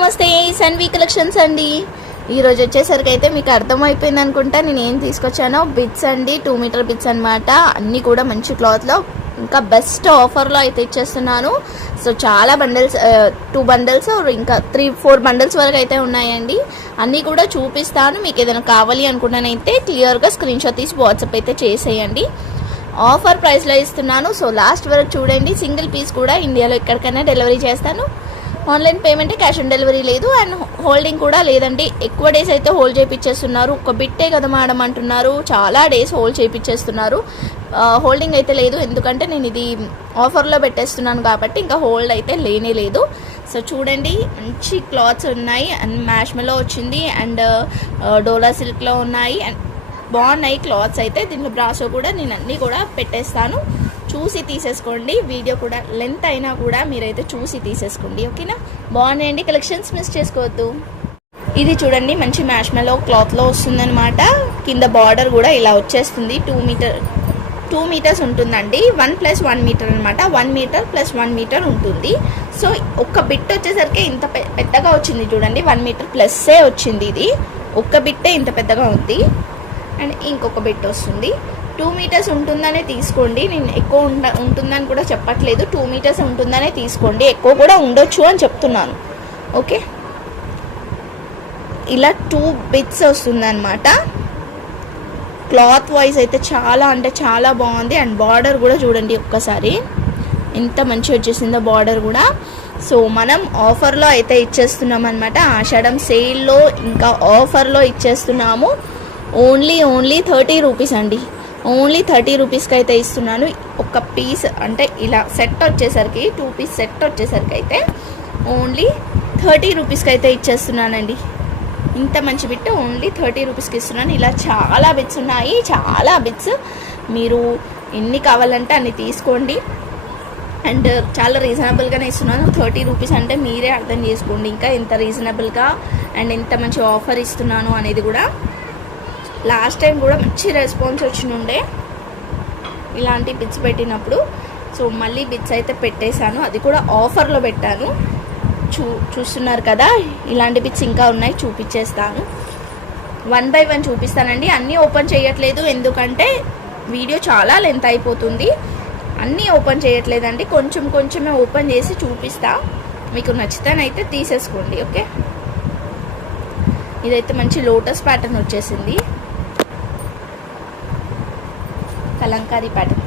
నమస్తే సన్వి కలెక్షన్స్ అండి. ఈరోజు వచ్చేసరికి అయితే మీకు అర్థమైపోయింది అనుకుంటా. నేను ఏం తీసుకొచ్చానో? బిట్స్ అండి టూ మీటర్ బిట్స్ అనమాట అన్నీ కూడా మంచి క్లాత్లో ఇంకా బెస్ట్ ఆఫర్లో అయితే ఇచ్చేస్తున్నాను. సో చాలా బండిల్స్ టూ బండిల్స్ ఇంకా త్రీ ఫోర్ బండిల్స్ వరకు అయితే ఉన్నాయండి. అన్నీ కూడా చూపిస్తాను. మీకు ఏదైనా కావాలి అనుకున్నానైతే క్లియర్గా స్క్రీన్ షాట్ తీసి వాట్సాప్ అయితే చేసేయండి. ఆఫర్ ప్రైస్లో ఇస్తున్నాను. సో లాస్ట్ వరకు చూడండి. సింగిల్ పీస్ కూడా ఇండియాలో ఎక్కడికైనా డెలివరీ చేస్తాను. Online payment cash on delivery లేదు అండ్ హోల్డింగ్ కూడా లేదండి. ఎక్కువ డేస్ అయితే హోల్డ్ చేయించేస్తున్నారు ఒక బిట్టే కదా మేడం అంటున్నారు. చాలా డేస్ హోల్డ్ చేయించేస్తున్నారు హోల్డింగ్ అయితే లేదు. ఎందుకంటే నేను ఇది ఆఫర్లో పెట్టేస్తున్నాను కాబట్టి ఇంకా హోల్డ్ అయితే లేనే లేదు. సో చూడండి మంచి క్లాత్స్ ఉన్నాయి. అండ్ మ్యాష్మెలో వచ్చింది. అండ్ డోలా సిల్క్లో ఉన్నాయి. అండ్ బాగున్నాయి క్లాత్స్ అయితే. దీంట్లో బ్రాసో కూడా నేను అన్నీ కూడా పెట్టేస్తాను. చూసి తీసేసుకోండి. వీడియో కూడా లెంత్ అయినా కూడా మీరైతే చూసి తీసేసుకోండి. ఓకేనా? బాగున్నాయండి. కలెక్షన్స్ మిస్ చేసుకోవద్దు. ఇది చూడండి మంచి మ్యాష్మెలో క్లాత్లో వస్తుందనమాట కింద బార్డర్ కూడా ఇలా వచ్చేస్తుంది. టూ మీటర్ టూ మీటర్స్ ఉంటుందండి. వన్ ప్లస్ వన్ మీటర్ అనమాట one meter plus one meter ఉంటుంది. సో ఒక్క బిట్ వచ్చేసరికి ఇంత పెద్దగా వచ్చింది చూడండి. వన్ మీటర్ ప్లస్సే వచ్చింది ఇది. ఒక్క బిట్టే ఇంత పెద్దగా ఉంది. అండ్ ఇంకొక బిట్ వస్తుంది. టూ మీటర్స్ ఉంటుందనే తీసుకోండి. నేను ఎక్కువ ఉంటుందని కూడా చెప్పట్లేదు. టూ మీటర్స్ ఉంటుందనే తీసుకోండి. ఎక్కువ కూడా ఉండొచ్చు అని చెప్తున్నాను. ఓకే? ఇలా టూ బిట్స్ వస్తుందన్నమాట. క్లాత్ వైజ్ అయితే చాలా అంటే చాలా బాగుంది. అండ్ బార్డర్ కూడా చూడండి ఒక్కసారి. ఎంత మంచి వచ్చేసిందో బార్డర్ కూడా. సో మనం ఆఫర్లో అయితే ఇచ్చేస్తున్నాం అనమాట ఆషాఢం సేల్లో ఇంకా ఆఫర్లో ఇచ్చేస్తున్నాము. ఓన్లీ ఓన్లీ థర్టీ రూపీస్ అండి. ఓన్లీ థర్టీ రూపీస్కి అయితే ఇస్తున్నాను. ఒక పీస్ అంటే ఇలా సెట్ వచ్చేసరికి టూ పీస్ సెట్ వచ్చేసరికి అయితే ఓన్లీ థర్టీ రూపీస్కి అయితే ఇచ్చేస్తున్నానండి. ఇంత మంచి బిట్ ఓన్లీ థర్టీ రూపీస్కి ఇస్తున్నాను. ఇలా చాలా బిట్స్ ఉన్నాయి. చాలా బిట్స్ మీరు ఎన్ని కావాలంటే అన్ని తీసుకోండి. అండ్ చాలా రీజనబుల్గానే ఇస్తున్నాను. థర్టీ రూపీస్ అంటే మీరే అర్థం చేసుకోండి. ఇంకా ఎంత రీజనబుల్గా అండ్ ఎంత మంచి ఆఫర్ ఇస్తున్నాను అనేది కూడా లాస్ట్ టైం కూడా మంచి రెస్పాన్స్ వచ్చినుండే ఇలాంటి బిట్స్ పెట్టినప్పుడు. సో మళ్ళీ బిట్స్ అయితే పెట్టేశాను. అది కూడా ఆఫర్లో పెట్టాను. చూ చూస్తున్నారు కదా ఇలాంటి బిట్స్ ఇంకా ఉన్నాయి చూపించేస్తాను వన్ బై వన్ చూపిస్తానండి. అన్నీ ఓపెన్ చేయట్లేదు. ఎందుకంటే వీడియో చాలా లెంత్ అయిపోతుంది. అన్నీ ఓపెన్ చేయట్లేదండి. కొంచెం కొంచెమే ఓపెన్ చేసి చూపిస్తా. మీకు నచ్చితేనైతే తీసేసుకోండి ఓకే? ఇదైతే మంచి లోటస్ ప్యాటర్న్ వచ్చేసింది. కలంకారీ ప్యాటర్న్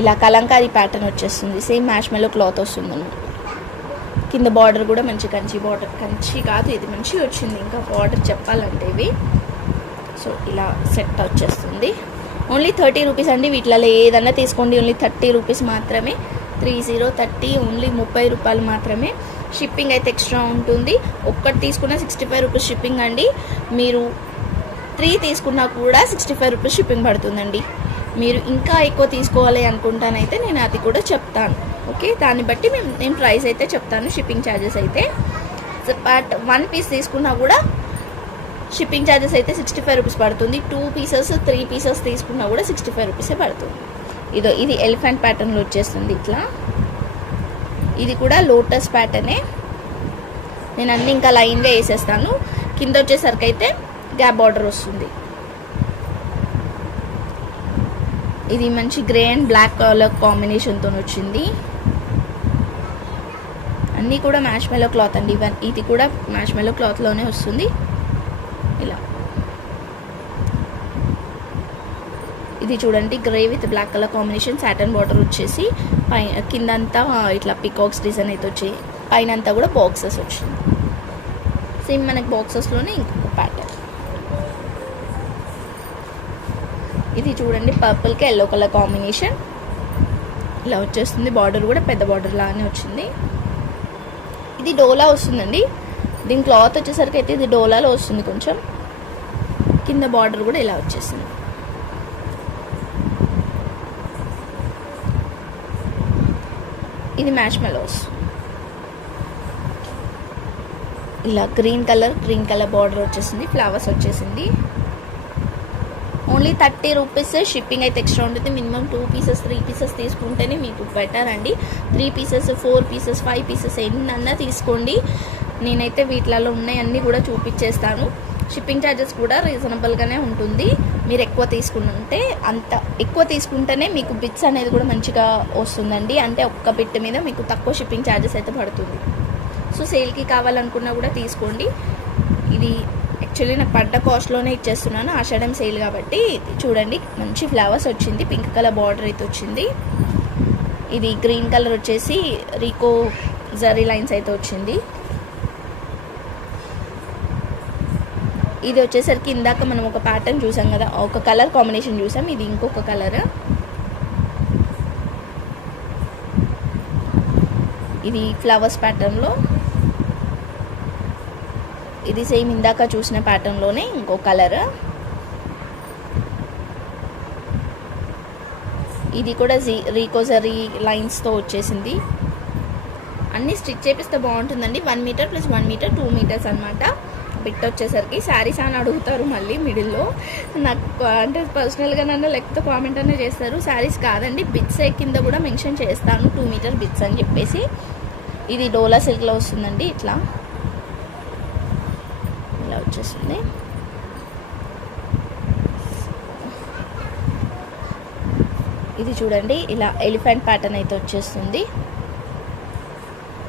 ఇలా కలంకారీ ప్యాటర్న్ వచ్చేస్తుంది. సేమ్ మ్యాష్మెలో క్లాత్ వస్తుంది కింద బార్డర్ కూడా మంచి కంచి బార్డర్ కంచి కాదు ఇది మంచి వచ్చింది. ఇంకా బార్డర్ చెప్పాలంటే ఇవి. సో ఇలా సెట్ వచ్చేస్తుంది. ఓన్లీ థర్టీ రూపీస్ అండి. వీటిలో ఏదన్నా తీసుకోండి. ఓన్లీ థర్టీ రూపీస్ మాత్రమే. త్రీ జీరో థర్టీ ఓన్లీ ముప్పై రూపాయలు మాత్రమే. షిప్పింగ్ అయితే ఎక్స్ట్రా ఉంటుంది. ఒక్కటి తీసుకున్న సిక్స్టీ ఫైవ్ రూపీస్ షిప్పింగ్ అండి. మీరు త్రీ తీసుకున్నా కూడా సిక్స్టీ ఫైవ్ రూపీస్ షిప్పింగ్ పడుతుందండి. మీరు ఇంకా ఎక్కువ తీసుకోవాలి అనుకుంటానైతే నేను అది కూడా చెప్తాను. ఓకే? దాన్ని బట్టి మేము నేను ప్రైస్ అయితే చెప్తాను షిప్పింగ్ ఛార్జెస్ అయితే. బట్ వన్ పీస్ తీసుకున్నా కూడా షిప్పింగ్ ఛార్జెస్ అయితే సిక్స్టీ ఫైవ్ రూపీస్ పడుతుంది. టూ పీసెస్ త్రీ పీసెస్ తీసుకున్నా కూడా సిక్స్టీ ఫైవ్ రూపీసే పడుతుంది. ఇదో ఇది ఎలిఫెంట్ ప్యాటర్న్లో వచ్చేస్తుంది ఇట్లా. ఇది కూడా లోటస్ ప్యాటర్నే నేను అన్ని ఇంకా లైన్గా వేసేస్తాను. కింద వచ్చేసరికి అయితే గ్యాప్ బార్డర్ వస్తుంది. ఇది మంచి గ్రే అండ్ బ్లాక్ కలర్ కాంబినేషన్తో వచ్చింది. అన్నీ కూడా మ్యాష్ మెలో క్లాత్ అండి. ఇది కూడా మ్యాష్ మెలో క్లాత్లోనే వస్తుంది. ఇలా. ఇది చూడండి grey with black colour combination satin border వచ్చేసి పై కిందంతా ఇట్లా పికాక్స్ డిజైన్ అయితే వచ్చి పైన అంతా కూడా బాక్సెస్ వచ్చింది. సేమ్ మనకి బాక్సెస్లోనే ఇంకా ఇది చూడండి పర్పుల్కి ఎల్లో కలర్ కాంబినేషన్ ఇలా వచ్చేస్తుంది బార్డర్ కూడా పెద్ద బార్డర్ లాగానే వచ్చింది. ఇది డోలా వస్తుందండి. దీని క్లాత్ వచ్చేసరికి అయితే ఇది డోలాలో వస్తుంది కొంచెం. కింద బార్డర్ కూడా ఇలా వచ్చేసింది. ఇది మ్యాచ్ మెలోస్ ఇలా green colour green colour border వచ్చేసింది ఫ్లవర్స్ వచ్చేసింది. ఓన్లీ థర్టీ రూపీస్ షిప్పింగ్ అయితే ఎక్స్ట్రా ఉంటుంది. Minimum two pieces three pieces తీసుకుంటేనే మీకు బెటర్ అండి. Three pieces four pieces five pieces ఎన్నన్నా తీసుకోండి. నేనైతే వీటిలలో ఉన్నాయి అన్నీ కూడా చూపించేస్తాను. షిప్పింగ్ ఛార్జెస్ కూడా రీజనబుల్గానే ఉంటుంది. మీరు ఎక్కువ తీసుకుంటే అంత ఎక్కువ తీసుకుంటేనే మీకు బిట్స్ అనేది కూడా మంచిగా వస్తుందండి. అంటే ఒక్క బిట్ మీద మీకు తక్కువ షిప్పింగ్ ఛార్జెస్ అయితే పడుతుంది. సో సేల్కి కావాలనుకున్నా కూడా తీసుకోండి. ఇది యాక్చువల్లీ నాకు పడ్డ కాస్ట్లోనే ఇచ్చేస్తున్నాను. ఆషాఢం సేల్ కాబట్టి చూడండి మంచి ఫ్లవర్స్ వచ్చింది. పింక్ కలర్ బార్డర్ అయితే వచ్చింది. ఇది గ్రీన్ కలర్ వచ్చేసి రీకో జరీ లైన్స్ అయితే వచ్చింది. ఇది వచ్చేసరికి ఇందాక మనం ఒక ప్యాటర్న్ చూసాం కదా ఒక కలర్ కాంబినేషన్ చూసాం. ఇది ఇంకొక కలర్ ఇది ఫ్లవర్స్ ప్యాటర్న్లో ఇది సేమ్ ఇందాక చూసిన ప్యాటర్న్లోనే ఇంకో కలర్ ఇది కూడా జీ రీకోజరీ లైన్స్తో వచ్చేసింది. అన్నీ స్టిచ్ చేపిస్తే బాగుంటుందండి. One meter plus one meter two meters అనమాట బిట్ వచ్చేసరికి శారీస్ అని అడుగుతారు మళ్ళీ మిడిల్లో నాకు అంటే పర్సనల్గా నన్ను లేకపోతే కామెంట్ అనే చేస్తారు. శారీస్ కాదండి బిట్స్ కింద కూడా మెన్షన్ చేస్తాను. టూ మీటర్ బిట్స్ అని చెప్పేసి. ఇది డోలా సిల్క్లో వస్తుందండి ఇట్లా. వచ్చేస్తుంది ఇది చూడండి ఇలా ఎలిఫెంట్ ప్యాటర్న్ అయితే వచ్చేస్తుంది.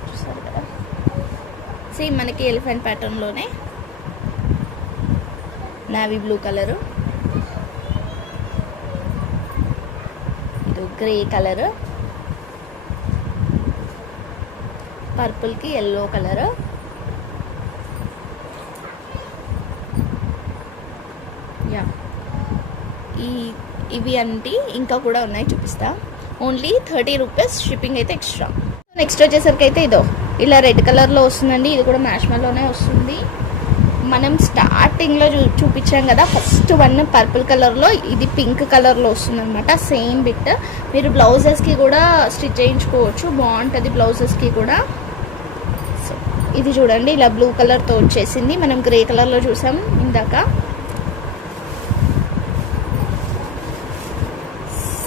చూసారు కదా? సేమ్ మనకి ఎలిఫెంట్ ప్యాటర్న్లోనే నావీ బ్లూ కలరు. ఇది గ్రే కలరు. పర్పుల్కి ఎల్లో కలరు. ఈ ఇవి అంటే ఇంకా కూడా ఉన్నాయి చూపిస్తా. ఓన్లీ థర్టీ రూపీస్ షిప్పింగ్ అయితే ఎక్స్ట్రా నెక్స్ట్ వచ్చేసరికి అయితే ఇదో. ఇలా రెడ్ కలర్లో వస్తుందండి. ఇది కూడా మ్యాష్మల్లోనే వస్తుంది. మనం స్టార్టింగ్లో చూ చూపించాం కదా ఫస్ట్ వన్ పర్పుల్ కలర్లో ఇది పింక్ కలర్లో వస్తుంది అనమాట సేమ్ బిట్ మీరు బ్లౌజెస్కి కూడా స్టిచ్ చేయించుకోవచ్చు. బాగుంటుంది బ్లౌజెస్కి కూడా. సో ఇది చూడండి ఇలా బ్లూ కలర్తో వచ్చేసింది. మనం గ్రే కలర్లో చూసాం ఇందాక.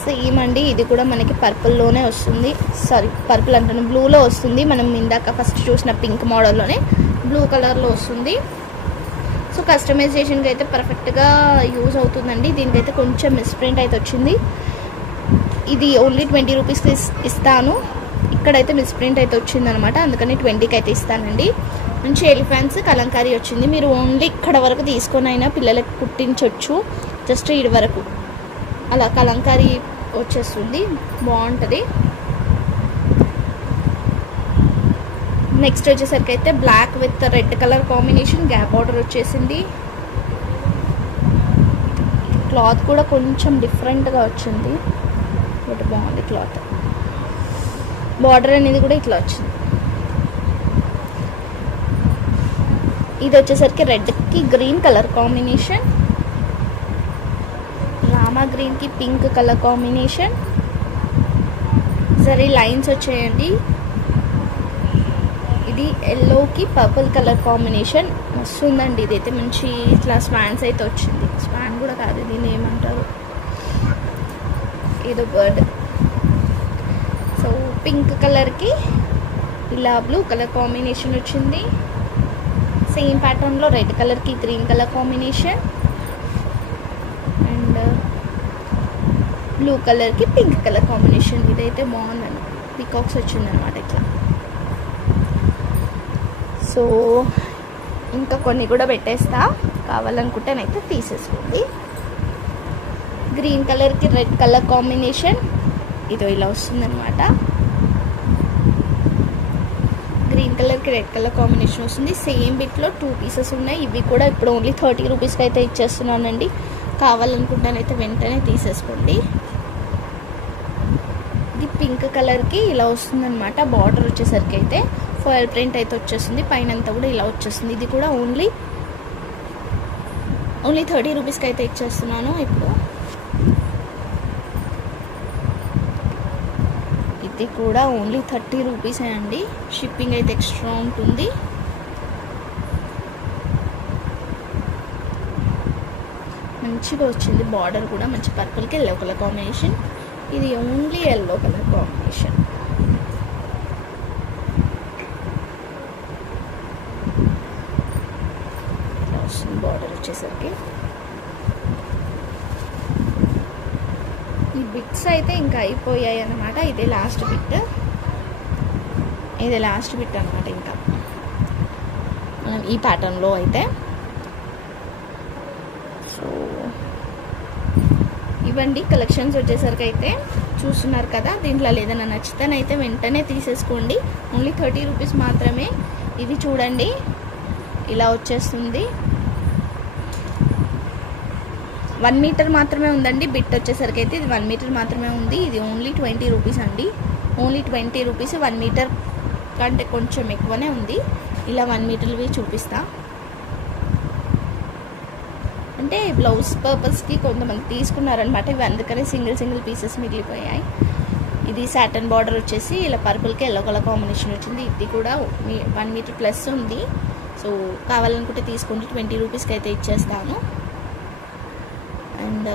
సేమ్ అండి ఇది కూడా మనకి పర్పుల్లోనే వస్తుంది. సారీ పర్పుల్ అంటాను. బ్లూలో వస్తుంది. మనం ఇందాక ఫస్ట్ చూసిన పింక్ మోడల్లోనే బ్లూ కలర్లో వస్తుంది. సో కస్టమైజేషన్కి అయితే పర్ఫెక్ట్గా యూజ్ అవుతుందండి. దీనికైతే కొంచెం మిస్ప్రింట్ అయితే వచ్చింది. ఇది ఓన్లీ ట్వంటీ రూపీస్కి ఇస్తాను. ఇక్కడైతే మిస్ప్రింట్ అయితే వచ్చిందనమాట. అందుకని ట్వంటీకి అయితే ఇస్తానండి. మంచి ఎలిఫెంట్స్ కలంకారీ వచ్చింది. మీరు ఓన్లీ ఇక్కడ వరకు తీసుకొని అయినా పిల్లలకి కుట్టించవచ్చు జస్ట్ ఇడి వరకు. అలా కలంకారీ వచ్చేస్తుంది. బాగుంటుంది. నెక్స్ట్ వచ్చేసరికి అయితే black with red colour combination gap border వచ్చేసింది. క్లాత్ కూడా కొంచెం డిఫరెంట్గా వచ్చింది. బట్ బాగుంది క్లాత్ బార్డర్ అనేది కూడా ఇట్లా వచ్చింది. ఇది వచ్చేసరికి రెడ్కి గ్రీన్ కలర్ కాంబినేషన్ గ్రీన్కి పింక్ కలర్ కాంబినేషన్ సరే లైన్స్ వచ్చాయండి. ఇది ఎల్లోకి పర్పుల్ కలర్ కాంబినేషన్ వస్తుందండి ఇదైతే మంచి ఇట్లా స్పాన్స్ అయితే వచ్చింది. స్పాన్ కూడా కాదు దీన్ని ఏమంటారు? ఏదో బర్డ్ సో పింక్ కలర్కి ఇలా బ్లూ కలర్ కాంబినేషన్ వచ్చింది. సేమ్ ప్యాటర్న్లో రెడ్ కలర్కి green colour combination and blue కలర్కి పింక్ కలర్ కాంబినేషన్ ఇదైతే బాగుందండి. పికాక్స్ వచ్చిందనమాట ఇట్లా. సో ఇంకా కొన్ని కూడా పెట్టేస్తా. కావాలనుకుంటేనైతే తీసేసుకోండి. గ్రీన్ కలర్కి రెడ్ కలర్ కాంబినేషన్ ఇదో ఇలా వస్తుందన్నమాట. గ్రీన్ కలర్కి రెడ్ కలర్ కాంబినేషన్ వస్తుంది. సేమ్ బిట్లో టూ పీసెస్ ఉన్నాయి. ఇవి కూడా ఇప్పుడు ఓన్లీ థర్టీ రూపీస్కి అయితే ఇచ్చేస్తున్నానండి. కావాలనుకుంటానైతే వెంటనే తీసేసుకోండి. పింక్ కలర్కి ఇలా వస్తుందన్నమాట. బార్డర్ వచ్చేసరికి అయితే ఫాయిల్ ప్రింట్ అయితే వచ్చేస్తుంది. పైన అంతా కూడా ఇలా వచ్చేసింది ఇది కూడా ఓన్లీ ఓన్లీ థర్టీ రూపీస్కి అయితే ఇచ్చేస్తున్నాను ఇప్పుడు. ఇది కూడా ఓన్లీ థర్టీ రూపీసే అండి. షిప్పింగ్ అయితే ఎక్స్ట్రా ఉంటుంది. మంచిగా వచ్చింది. బార్డర్ కూడా మంచి పర్పుల్కి ఎల్లో కలర్ కాంబినేషన్. ఇది only yellow colour combination border వచ్చేసరికి. ఈ బిట్స్ అయితే ఇంకా అయిపోయాయి అన్నమాట. ఇదే లాస్ట్ బిట్ ఇదే లాస్ట్ బిట్ అనమాట ఇంకా. మనం ఈ ప్యాటర్న్లో అయితే ఇవ్వండి కలెక్షన్స్ వచ్చేసరికి అయితే చూస్తున్నారు కదా దీంట్లో ఏదైనా నచ్చితేనైతే వెంటనే తీసేసుకోండి. ఓన్లీ థర్టీ రూపీస్ మాత్రమే. ఇది చూడండి ఇలా వచ్చేస్తుంది. వన్ మీటర్ మాత్రమే ఉందండి బిట్ వచ్చేసరికి అయితే ఇది వన్ మీటర్ మాత్రమే ఉంది. ఇది ఓన్లీ ట్వంటీ రూపీస్ అండి. Only twenty rupees one meter కంటే కొంచెం ఎక్కువనే ఉంది. ఇలా వన్ మీటర్వి చూపిస్తాను అంటే బ్లౌజ్ పర్పస్కి కొంతమంది తీసుకున్నారనమాట ఇవి అందుకనే సింగిల్ సింగిల్ పీసెస్ మిగిలిపోయాయి. ఇది సాటన్ బార్డర్ వచ్చేసి ఇలా పర్పుల్కి ఎల్లో కలర్ కాంబినేషన్ వచ్చింది. ఇది కూడా వన్ మీటర్ ప్లస్ ఉంది. సో కావాలనుకుంటే తీసుకోండి ట్వంటీ రూపీస్కి అయితే ఇచ్చేస్తాను. అండ్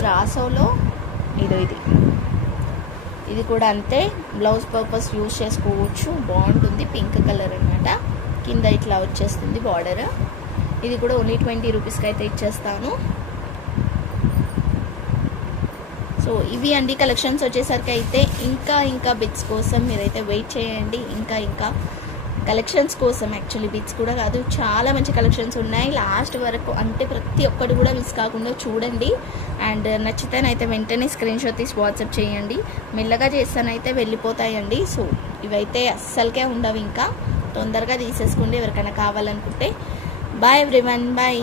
బ్రాసోలో ఇదో ఇది. ఇది కూడా అంతే. బ్లౌజ్ పర్పస్ యూజ్ చేసుకోవచ్చు. బాగుంటుంది. పింక్ కలర్ అనమాట కింద ఇట్లా వచ్చేస్తుంది బార్డర్. ఇది కూడా ఓన్లీ ట్వంటీ రూపీస్కి అయితే ఇచ్చేస్తాను. సో ఇవి అండి కలెక్షన్స్ వచ్చేసరికి అయితే ఇంకా ఇంకా బిట్స్ కోసం మీరైతే వెయిట్ చేయండి. ఇంకా ఇంకా కలెక్షన్స్ కోసం యాక్చువల్లీ బిట్స్ కూడా కాదు చాలా మంచి కలెక్షన్స్ ఉన్నాయి. లాస్ట్ వరకు అంటే ప్రతి ఒక్కటి కూడా మిస్ కాకుండా చూడండి. అండ్ నచ్చితేనైతే వెంటనే స్క్రీన్ షాట్ తీసి వాట్సాప్ చేయండి. మెల్లగా చేస్తానైతే వెళ్ళిపోతాయండి. సో ఇవైతే అస్సలకే ఉండవు ఇంకా. తొందరగా తీసేసుకోండి ఎవరికైనా కావాలనుకుంటే. Bye everyone bye